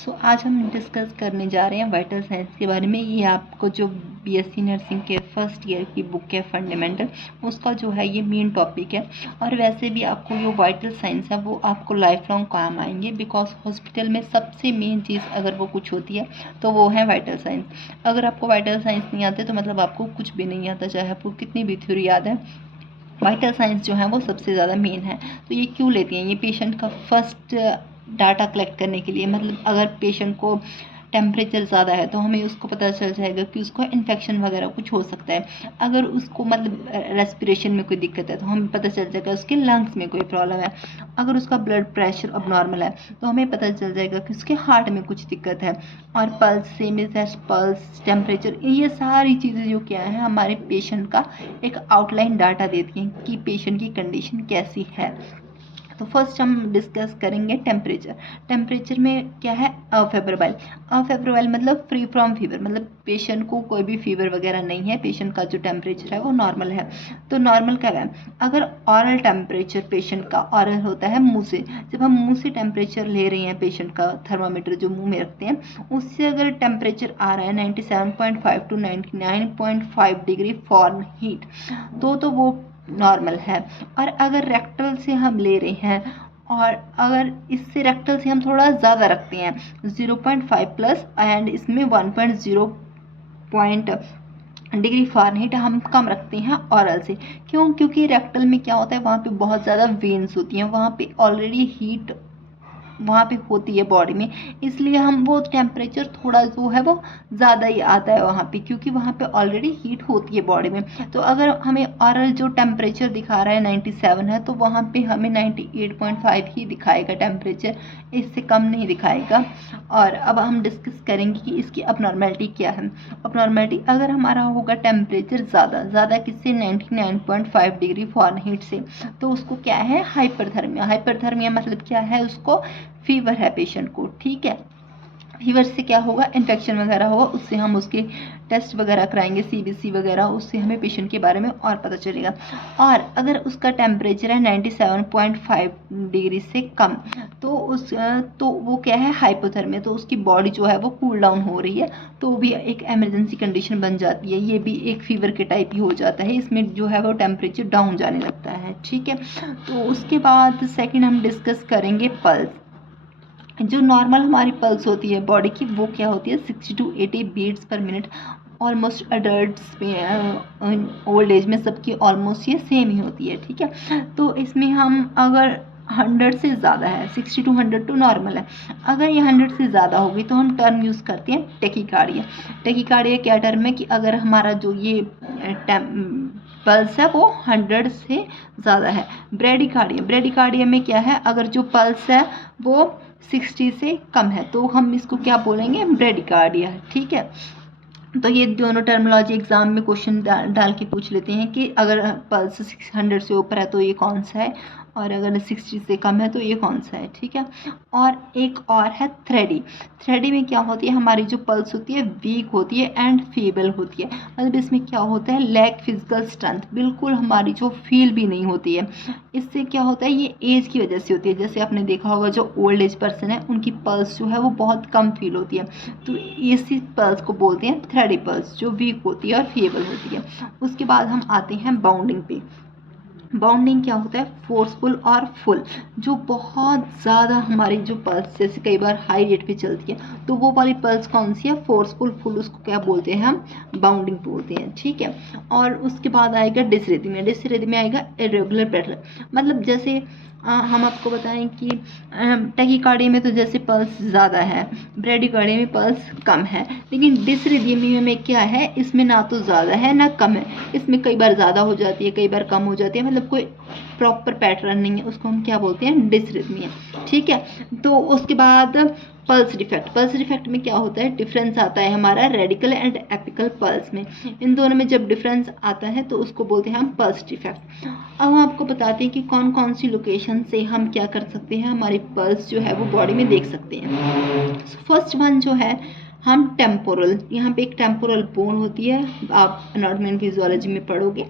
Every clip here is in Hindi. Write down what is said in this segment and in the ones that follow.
सो आज हम डिस्कस करने जा रहे हैं वाइटल साइंस के बारे में। ये आपको जो बीएससी नर्सिंग के फर्स्ट ईयर की बुक है फंडामेंटल, उसका जो है ये मेन टॉपिक है। और वैसे भी आपको जो वाइटल साइंस है वो आपको लाइफ लॉन्ग काम आएंगे, बिकॉज हॉस्पिटल में सबसे मेन चीज़ अगर वो कुछ होती है तो वो है वाइटल साइंस। अगर आपको वाइटल साइंस नहीं आते तो मतलब आपको कुछ भी नहीं आता, चाहे आपको कितनी भी थ्योरी याद है। वाइटल साइंस जो है वो सबसे ज़्यादा मेन है। तो ये क्यों लेती हैं? ये पेशेंट का फर्स्ट डाटा कलेक्ट करने के लिए। मतलब अगर पेशेंट को टेम्परेचर ज़्यादा है तो हमें उसको पता चल जाएगा कि उसको इन्फेक्शन वगैरह कुछ हो सकता है। अगर उसको मतलब रेस्पिरेशन में कोई दिक्कत है तो हमें पता चल जाएगा उसके लंग्स में कोई प्रॉब्लम है। अगर उसका ब्लड प्रेशर अब नॉर्मल है तो हमें पता चल जाएगा कि उसके हार्ट में कुछ दिक्कत है। और pulse, same is as pulse, temperature, ये सारी चीज़ें जो क्या है हमारे पेशेंट का एक आउटलाइन डाटा देती हैं कि पेशेंट की कंडीशन कैसी है। तो फर्स्ट हम डिस्कस करेंगे टेम्परेचर। टेम्परेचर में क्या है? अफेवरेबल। अफेवरेबल मतलब फ्री फ्रॉम फीवर, मतलब पेशेंट को कोई भी फीवर वगैरह नहीं है, पेशेंट का जो टेम्परेचर है वो नॉर्मल है। तो नॉर्मल क्या है? अगर ऑरल टेम्परेचर पेशेंट का, ऑरल होता है मुंह से, जब हम मुंह से टेम्परेचर ले रहे हैं पेशेंट का, थर्मामीटर जो मुंह में रखते हैं उससे अगर टेम्परेचर आ रहा है 97.5 टू 99.5 डिग्री फॉरेनहीट तो वो नॉर्मल है। और अगर रेक्टल से हम ले रहे हैं और अगर इससे रेक्टल से हम थोड़ा ज़्यादा रखते हैं 0.5 प्लस एंड इसमें 1.0 पॉइंट डिग्री फ़ारेनहीट हम कम रखते हैं ऑरल से। क्यों? क्योंकि रेक्टल में क्या होता है, वहाँ पे बहुत ज़्यादा वेन्स होती हैं, वहाँ पे ऑलरेडी हीट वहाँ पे होती है बॉडी में, इसलिए हम वो टेम्परेचर थोड़ा जो है वो ज़्यादा ही आता है वहाँ पे, क्योंकि वहाँ पे ऑलरेडी हीट होती है बॉडी में। तो अगर हमें ऑरल जो टेम्परेचर दिखा रहा है 97 है तो वहाँ पे हमें 98.5 ही दिखाएगा टेम्परेचर, इससे कम नहीं दिखाएगा। और अब हम डिस्कस करेंगे कि इसकी अपनॉर्मेलिटी क्या है। अपनॉर्मेलिटी अगर हमारा होगा टेम्परेचर ज़्यादा किससे? 99.5 डिग्री फॉरेनहीट से, तो उसको क्या है? हाइपरथर्मिया। हाइपरथर्मिया मतलब क्या है? उसको फीवर है पेशेंट को, ठीक है। फीवर से क्या होगा? इन्फेक्शन वगैरह होगा, उससे हम उसके टेस्ट वगैरह कराएंगे, सीबीसी वगैरह, उससे हमें पेशेंट के बारे में और पता चलेगा। और अगर उसका टेम्परेचर है 97.5 डिग्री से कम तो वो क्या है? हाइपोथर्मिया। तो उसकी बॉडी जो है वो कूल डाउन हो रही है, तो भी एक इमरजेंसी कंडीशन बन जाती है। ये भी एक फीवर के टाइप ही हो जाता है, इसमें जो है वो टेम्परेचर डाउन जाने लगता है, ठीक है। तो उसके बाद सेकेंड हम डिस्कस करेंगे पल्स। जो नॉर्मल हमारी पल्स होती है बॉडी की, वो क्या होती है? 60 to 80 beats per minute. Almost adults में, ओल्ड एज में सबकी ऑलमोस्ट ये सेम ही होती है, ठीक है। तो इसमें हम अगर 100 से ज़्यादा है, 60 टू 100 टू नॉर्मल है, अगर ये 100 से ज़्यादा होगी तो हम टर्म यूज़ करते हैं टेकिकार्डिया। टेकिकार्डिया क्या टर्म है कि अगर हमारा जो ये पल्स है वो 100 से ज़्यादा है। ब्रेडिकार्डिया, ब्रेडिकार्डिया में क्या है? अगर जो पल्स है वो 60 से कम है तो हम इसको क्या बोलेंगे? ब्रेडिकार्डिया, ठीक है। तो ये दोनों टर्मिनोलॉजी एग्जाम में क्वेश्चन डाल के पूछ लेते हैं कि अगर पल्स 600 से ऊपर है तो ये कौन सा है, और अगर 60 से कम है तो ये कौन सा है, ठीक है। और एक और है थ्रेडी। थ्रेडी में क्या होती है? हमारी जो पल्स होती है वीक होती है एंड फीबल होती है। मतलब इसमें क्या होता है? लैक फिजिकल स्ट्रेंथ, बिल्कुल हमारी जो फील भी नहीं होती है। इससे क्या होता है? ये एज की वजह से होती है। जैसे आपने देखा होगा जो ओल्ड एज पर्सन है उनकी पल्स जो है वो बहुत कम फील होती है, तो इसी पल्स को बोलते हैं थ्रेडी पल्स, जो वीक होती है और फीबल होती है। उसके बाद हम आते हैं बाउंडिंग पे। बाउंडिंग क्या होता है? फोर्सफुल और फुल। जो बहुत ज़्यादा हमारी जो पल्स जैसे कई बार हाई रेट पे चलती है तो वो वाली पल्स कौन सी है? फोर्सफुल, फुल, उसको क्या बोलते हैं? हम बाउंडिंग बोलते हैं, ठीक है। और उसके बाद आएगा डिसरिथमिया। डिसरिथमिया आएगा इरेगुलर ब्रेथ, मतलब जैसे हम आपको बताएं कि टैकीकार्डिया में तो जैसे पल्स ज़्यादा है, ब्रेडिकार्डिया में पल्स कम है, लेकिन डिसरिथमिया में क्या है? इसमें ना तो ज़्यादा है ना कम है, इसमें कई बार ज़्यादा हो जाती है, कई बार कम हो जाती है, मतलब कोई प्रॉपर पैटर्न नहीं है, उसको हम क्या बोलते हैं? डिसरिथमिया, ठीक है। तो उसके बाद पल्स डिफेक्ट। पल्स डिफेक्ट में क्या होता है? डिफरेंस आता है हमारा रेडिकल एंड एपिकल पल्स में। इन दोनों में जब डिफरेंस आता है तो उसको बोलते हैं हम पल्स डिफेक्ट। अब हम आपको बताते हैं कि कौन कौन सी लोकेशन से हम क्या कर सकते हैं, हमारी पल्स जो है वो बॉडी में देख सकते हैं। फर्स्ट वन जो है हम टेम्पोरल, यहाँ पे एक टेम्पोरल बोन होती है, आप एनाटॉमी एंड फिजियोलॉजी में पढ़ोगे,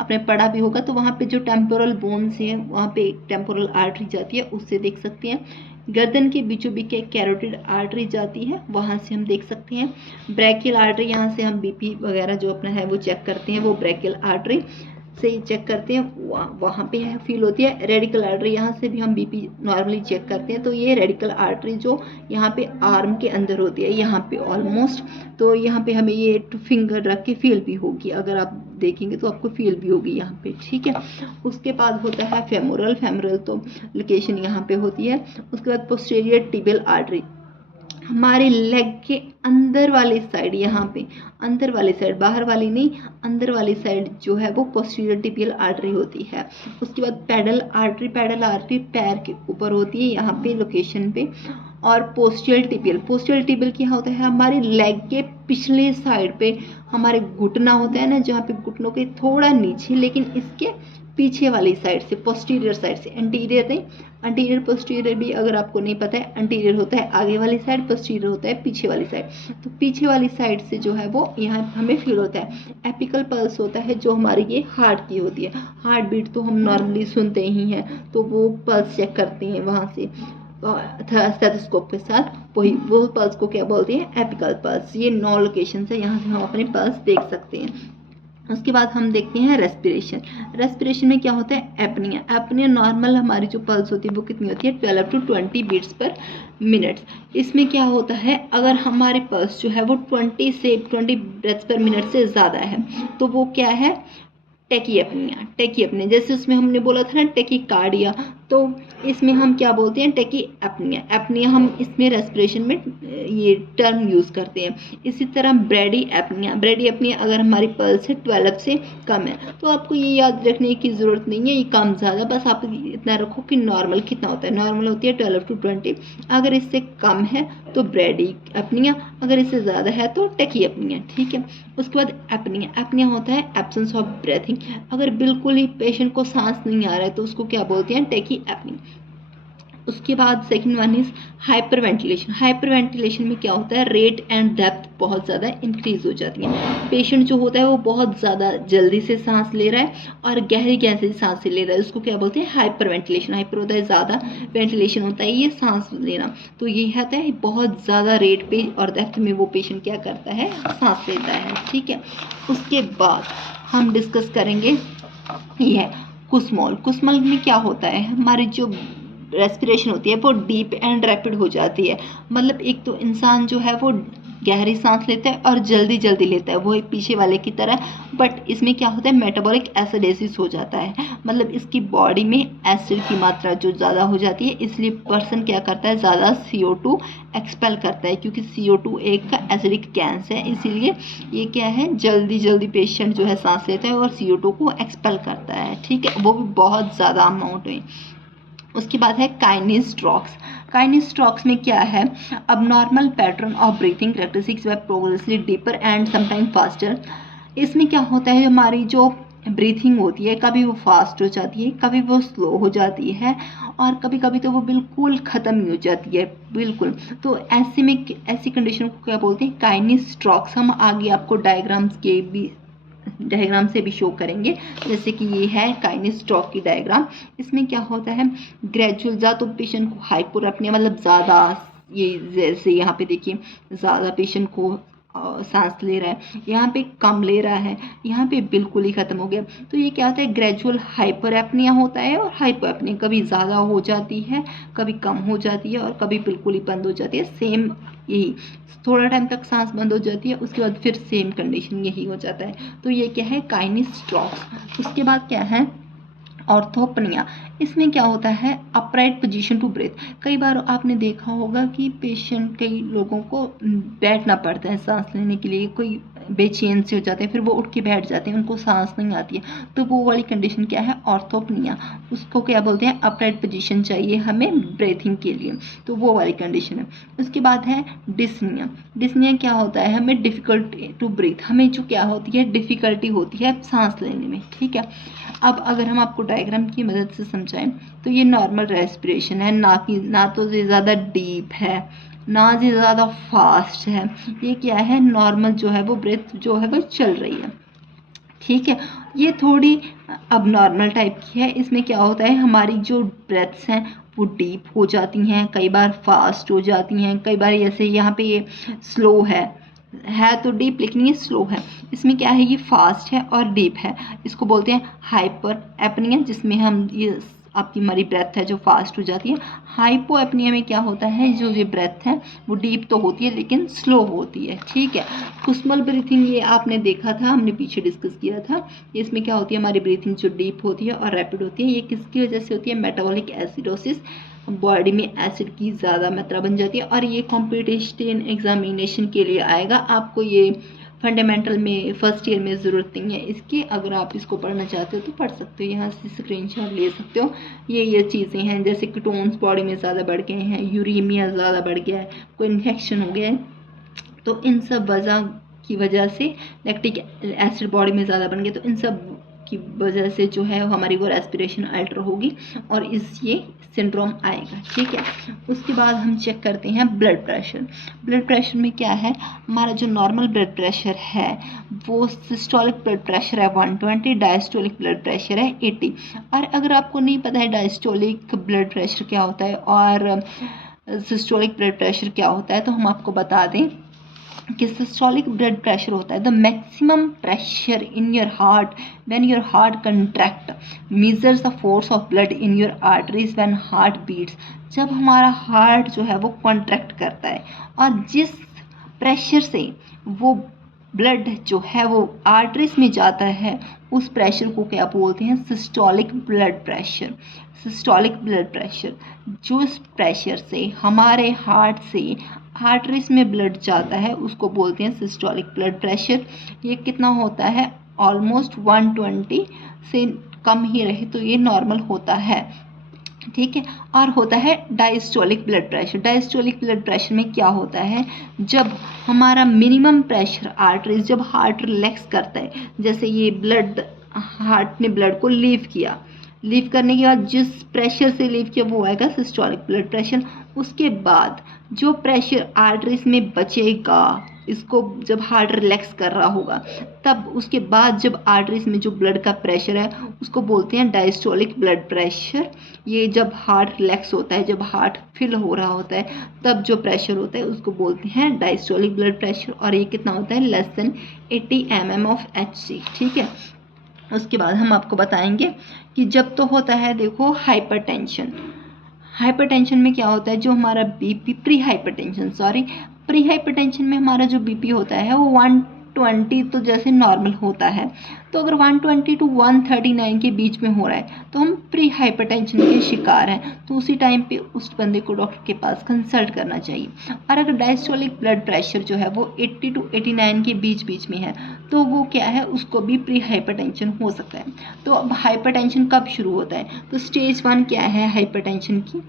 आपने पढ़ा भी होगा, तो वहाँ पे जो टेम्पोरल बोन्स हैं वहाँ पे एक टेम्पोरल आर्टरी जाती है, उससे देख सकते हैं। गर्दन के बीचों बीच एक कैरोटिड आर्टरी जाती है, वहाँ से हम देख सकते हैं। ब्रैकियल आर्टरी, यहाँ से हम बीपी वगैरह जो अपना है वो चेक करते हैं, वो ब्रैकियल आर्टरी से चेक करते हैं, वहाँ पे फील होती है। रेडिकल आर्टरी, यहाँ से भी हम बीपी नॉर्मली चेक करते हैं। तो ये रेडिकल आर्टरी जो यहाँ पे आर्म के अंदर होती है, यहाँ पे ऑलमोस्ट, तो यहाँ पे हमें ये फिंगर रख के फील भी होगी, अगर आप देखेंगे तो आपको फील भी होगी यहाँ पे, ठीक है। उसके बाद होता है फेमोरल। फेमोरल तो लोकेशन यहाँ पे होती है। उसके बाद पोस्टीरियर टिबियल आर्टरी, हमारे लेग के अंदर वाली साइड, यहाँ पे अंदर वाली साइड, बाहर वाली नहीं, अंदर वाली साइड जो है वो पोस्टीरियर टिबियल आर्टरी होती है। उसके बाद पैडल आर्टरी, पैडल आर्टरी पैर के ऊपर होती है, यहाँ पे लोकेशन पे। और पोस्टीरियर टिबियल, पोस्टीरियर टिबियल क्या होता है, हमारे लेग के पिछले साइड पे हमारे घुटना होता है ना, जहाँ पे घुटनों के थोड़ा नीचे, लेकिन इसके पीछे वाली साइड से, पोस्टीरियर साइड से, एंटीरियर नहीं, एंटीरियर पोस्टीरियर भी अगर आपको नहीं पता है, एंटीरियर होता है आगे वाली साइड, पोस्टीरियर होता है पीछे वाली साइड। तो पीछे वाली साइड से जो है वो यहाँ हमें फील होता है। एपिकल पल्स होता है जो हमारी ये हार्ट की होती है, हार्ट बीट तो हम नॉर्मली सुनते ही हैं, तो वो पल्स चेक करते हैं वहाँ से स्टेथोस्कोप के साथ, वही वो पल्स को क्या बोलते हैं, एपिकल पल्स। ये 9 लोकेशन है, यहाँ से हम अपने पल्स देख सकते हैं। उसके बाद हम देखते हैं रेस्पिरेशन। रेस्पिरेशन में क्या होता है, एपनिया। एपनिया नॉर्मल हमारी जो पल्स होती है वो कितनी होती है, 12 to 20 बीट्स पर मिनट। इसमें क्या होता है, अगर हमारी पल्स जो है वो 20 से 20 ब्रेथ्स पर मिनट से ज़्यादा है तो वो क्या है, टेकीएपनिया। टेकीएपनिया जैसे उसमें हमने बोला था ना टेकीकार्डिया, तो इसमें हम क्या बोलते हैं, टेकीएपनिया। एपनिया हम इसमें रेस्पिरेशन में ये टर्म यूज़ करते हैं। इसी तरह ब्रेडी एपनिया, ब्रेडी एपनिया अगर हमारी पल्स है 12 से कम है, तो आपको ये याद रखने की ज़रूरत नहीं है ये कम ज़्यादा, बस आप इतना रखो कि नॉर्मल कितना होता है। नॉर्मल होती है 12 to 20, अगर इससे कम है तो ब्रेडी एपनिया, अगर इससे ज़्यादा है तो टेकीएपनिया, ठीक है। उसके बाद एपनिया। एपनिया होता है एब्सेंस ऑफ ब्रेथिंग, अगर बिल्कुल ही पेशेंट को सांस नहीं आ रहा है तो उसको क्या बोलते हैं, टेकी एपनिया। उसके बाद second one is hyper ventilation. Hyper ventilation में क्या होता है, रेट एंड डेप्थ बहुत ज़्यादा इंक्रीज हो जाती है। पेशेंट जो होता है वो बहुत ज़्यादा जल्दी से सांस ले रहा है और गहरी गहरी सांस ले रहा है, उसको क्या बोलते हैं, हाइपर वेंटिलेशन। हाइपर होता है ज़्यादा, वेंटिलेशन होता है ये सांस लेना, तो ये होता है बहुत ज़्यादा रेट पे और डेप्थ में वो पेशेंट क्या करता है, सांस लेता है, ठीक है। उसके बाद हम डिस्कस करेंगे ये है कुसमोल। कुसमोल में क्या होता है, हमारी जो रेस्पिरेशन होती है वो डीप एंड रैपिड हो जाती है। मतलब एक तो इंसान जो है वो गहरी सांस लेता है और जल्दी जल्दी लेता है, वो एक पीछे वाले की तरह। बट इसमें क्या होता है, मेटाबॉलिक एसिडोसिस हो जाता है, मतलब इसकी बॉडी में एसिड की मात्रा जो ज़्यादा हो जाती है, इसलिए पर्सन क्या करता है, ज़्यादा CO2 एक्सपेल करता है, क्योंकि CO2 एक का एसिडिक गैस है, इसीलिए ये क्या है, जल्दी जल्दी पेशेंट जो है सांस लेता है और CO2 को एक्सपेल करता है, ठीक है, वो भी बहुत ज़्यादा अमाउंट में। उसके बाद है काइनेस स्ट्रोक्स। काइनेस स्ट्रोक्स में क्या है, अब normal pattern of breathing characteristics way progressively deeper and sometime faster. इसमें क्या होता है, हमारी जो ब्रीथिंग होती है कभी वो फास्ट हो जाती है, कभी वो स्लो हो जाती है, और कभी कभी तो वो बिल्कुल ख़त्म ही हो जाती है, बिल्कुल। तो ऐसे में ऐसी कंडीशन को क्या बोलते हैं, काइनेस स्ट्रोक्स। हम आगे आपको डायग्राम से भी शो करेंगे, जैसे कि ये है काइनेस स्ट्रोक की डायग्राम। इसमें क्या होता है, ग्रेजुअल ज़्यादा तो पेशेंट को हाइपोरेपनिया, मतलब ज़्यादा, ये जैसे यहाँ पे देखिए ज़्यादा पेशेंट को सांस ले रहा है, यहाँ पे कम ले रहा है, यहाँ पे बिल्कुल ही ख़त्म हो गया। तो ये क्या होता है, ग्रेजुअल हाइपरएपनिया होता है और हाइपोएपनिया, कभी ज़्यादा हो जाती है, कभी कम हो जाती है और कभी बिल्कुल ही बंद हो जाती है। सेम यही, थोड़ा टाइम तक सांस बंद हो जाती है, उसके बाद फिर सेम कंडीशन यही हो जाता है। तो ये क्या है, काइनेस स्ट्रोक्स। उसके बाद क्या है, ऑर्थोपनिया। इसमें क्या होता है, अपराइट पोजीशन टू ब्रीथ। कई बार आपने देखा होगा कि पेशेंट, कई लोगों को बैठना पड़ता है सांस लेने के लिए, कोई बेचैन से हो जाते हैं, फिर वो उठ के बैठ जाते हैं, उनको सांस नहीं आती है, तो वो वाली कंडीशन क्या है, ऑर्थोपनिया। उसको क्या बोलते हैं, अपराइट पोजीशन चाहिए हमें ब्रीथिंग के लिए, तो वो वाली कंडीशन है। उसके बाद है डिस्निया। डिस्निया क्या होता है, हमें डिफ़िकल्टी टू ब्रीथ, हमें जो क्या होती है, डिफ़िकल्टी होती है सांस लेने में, ठीक है। अब अगर हम आपको डायग्राम की मदद से समझाएं तो ये नॉर्मल रेस्पिरेशन है, ना तो ये ज़्यादा डीप है ना ही ज़्यादा फास्ट है, ये क्या है, नॉर्मल जो है वो ब्रेथ जो है वो चल रही है, ठीक है। ये थोड़ी अब नॉर्मल टाइप की है। इसमें क्या होता है, हमारी जो ब्रेथ्स हैं वो डीप हो जाती हैं, कई बार फास्ट हो जाती हैं, कई बार ऐसे यहाँ पे ये स्लो है तो डीप लेकिन ये स्लो है। इसमें क्या है, ये फास्ट है और डीप है। इसको बोलते हैं हाइपर एपनिया, जिसमें हम ये आपकी हमारी ब्रेथ है जो फास्ट हो जाती है। हाइपो एपनिया में क्या होता है, जो ये ब्रेथ है वो डीप तो होती है लेकिन स्लो होती है। ठीक है। कुसमल ब्रीथिंग ये आपने देखा था, हमने पीछे डिस्कस किया था। इसमें क्या होती है, हमारी ब्रीथिंग जो डीप होती है और रैपिड होती है। ये किसकी वजह से होती है, मेटाबॉलिक एसिडोसिस, बॉडी में एसिड की ज़्यादा मात्रा बन जाती है। और ये कॉम्पिटिशन एग्जामिनेशन के लिए आएगा, आपको ये फंडामेंटल में फर्स्ट ईयर में ज़रूरत नहीं है इसकी। अगर आप इसको पढ़ना चाहते हो तो पढ़ सकते हो, यहाँ से स्क्रीनशॉट ले सकते हो। ये चीज़ें हैं, जैसे कीटोन्स बॉडी में ज़्यादा बढ़ गए हैं, यूरेमिया ज़्यादा बढ़ गया है, कोई इन्फेक्शन हो गया है, तो इन सब वजह की वजह से लैक्टिक एसिड बॉडी में ज़्यादा बन गया, तो इन सब की वजह से जो है हमारी वो रेस्पिरेशन अल्टर होगी और ये सिंड्रोम आएगा। ठीक है। उसके बाद हम चेक करते हैं ब्लड प्रेशर। ब्लड प्रेशर में क्या है, हमारा जो नॉर्मल ब्लड प्रेशर है वो सिस्टोलिक ब्लड प्रेशर है 120, डायस्टोलिक ब्लड प्रेशर है 80। और अगर आपको नहीं पता है डायस्टोलिक ब्लड प्रेशर क्या होता है और सिस्टोलिक ब्लड प्रेशर क्या होता है, तो हम आपको बता दें कि सिस्टोलिक ब्लड प्रेशर होता है the maximum pressure in your heart when your heart contract measures the force of blood in your arteries when heart beats. जब हमारा हार्ट जो है वो कॉन्ट्रैक्ट करता है और जिस प्रेशर से वो ब्लड जो है वो आर्टरीज में जाता है, उस प्रेशर को क्या बोलते हैं, systolic blood pressure. Systolic blood pressure, जो इस प्रेशर से हमारे हार्ट से आर्टरीज में ब्लड जाता है उसको बोलते हैं सिस्टोलिक ब्लड प्रेशर। ये कितना होता है, ऑलमोस्ट 120 से कम ही रहे तो ये नॉर्मल होता है। ठीक है। और होता है diastolic blood pressure. Diastolic blood pressure में क्या होता है, जब हमारा मिनिमम प्रेशर आर्टरीज, जब हार्ट रिलैक्स करता है, जैसे ये ब्लड, हार्ट ने ब्लड को लीव किया, लीव करने के बाद जिस प्रेशर से लीव किया वो आएगा सिस्टोलिक ब्लड प्रेशर। उसके बाद जो प्रेशर आर्टरीज में बचेगा, इसको जब हार्ट रिलैक्स कर रहा होगा तब, उसके बाद जब आर्टरीज में जो ब्लड का प्रेशर है उसको बोलते हैं डायस्टोलिक ब्लड प्रेशर। ये जब हार्ट रिलैक्स होता है, जब हार्ट फिल हो रहा होता है, तब जो प्रेशर होता है उसको बोलते हैं डायस्टोलिक ब्लड प्रेशर। और ये कितना होता है, less than 80 mm of HC। ठीक है। उसके बाद हम आपको बताएंगे कि जब तो होता है, देखो हाइपरटेंशन। हाइपरटेंशन में क्या होता है, जो हमारा बीपी, प्री हाइपरटेंशन में हमारा जो बीपी होता है वो 120 तो जैसे नॉर्मल होता है, तो अगर 120 टू 139 के बीच में हो रहा है तो हम प्री हाइपरटेंशन के शिकार हैं, तो उसी टाइम पे उस बंदे को डॉक्टर के पास कंसल्ट करना चाहिए। और अगर डायस्टोलिक ब्लड प्रेशर जो है वो 80 टू 89 के बीच में है तो वो क्या है, उसको भी प्री हाइपरटेंशन हो सकता है। तो अब हाइपरटेंशन कब शुरू होता है, तो स्टेज 1 क्या है हाइपरटेंशन की,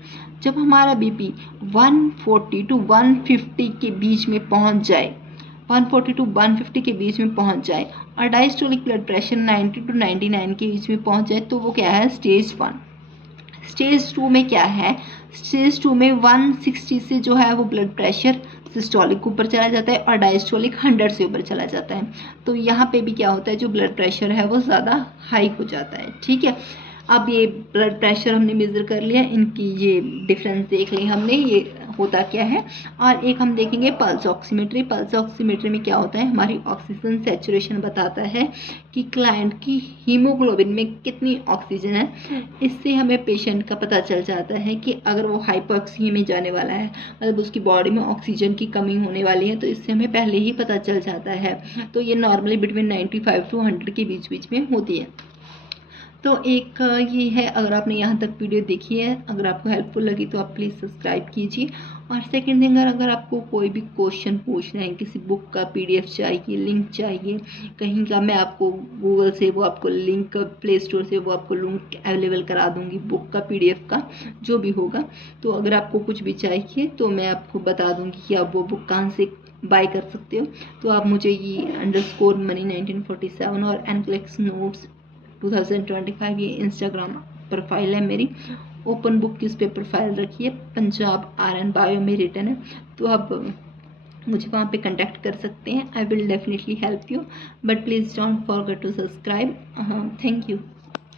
जब हमारा बीपी 140 टू 150 के बीच में पहुंच जाए, 140 टू 150 के बीच में पहुंच जाए, और डायस्टोलिक ब्लड प्रेशर 90 टू 99 के बीच में पहुंच जाए, तो वो क्या है, स्टेज 1। स्टेज 2 में क्या है, स्टेज 2 में 160 से जो है वो ब्लड प्रेशर सिस्टोलिक ऊपर चला जाता है और डायस्टोलिक 100 से ऊपर चला जाता है। तो यहाँ पे भी क्या होता है, जो ब्लड प्रेशर है वो ज़्यादा हाई हो जाता है। ठीक है। अब ये ब्लड प्रेशर हमने मेज़र कर लिया, इनकी ये डिफरेंस देख ली हमने, ये होता क्या है। और एक हम देखेंगे पल्स ऑक्सीमेट्री। पल्स ऑक्सीमेट्री में क्या होता है, हमारी ऑक्सीजन सैचुरेशन बताता है कि क्लाइंट की हीमोग्लोबिन में कितनी ऑक्सीजन है। इससे हमें पेशेंट का पता चल जाता है कि अगर वो हाइपोक्सी में जाने वाला है, मतलब उसकी बॉडी में ऑक्सीजन की कमी होने वाली है, तो इससे हमें पहले ही पता चल जाता है। तो ये नॉर्मली बिटवीन 95 टू 100 के बीच में होती है। तो एक ये है, अगर आपने यहाँ तक वीडियो देखी है, अगर आपको हेल्पफुल लगी तो आप प्लीज़ सब्सक्राइब कीजिए। और सेकंड थिंग, अगर आपको कोई भी क्वेश्चन पूछना है, किसी बुक का PDF चाहिए, लिंक चाहिए कहीं का, मैं आपको गूगल से वो आपको लिंक, प्ले स्टोर से वो आपको लिंक अवेलेबल करा दूँगी, बुक का PDF का जो भी होगा। तो अगर आपको कुछ भी चाहिए तो मैं आपको बता दूँगी कि आप वो बुक कहाँ से बाय कर सकते हो। तो आप मुझे ये _money 1947 और NCLEX Notes 2025 ये इंस्टाग्राम प्रोफाइल है मेरी, ओपन बुक की उस पर प्रोफाइल रखिए, पंजाब RN बायो में रिटर्न है। तो आप मुझे वहाँ पे कांटेक्ट कर सकते हैं। I will definitely help you, but please don't forget to subscribe. Thank you.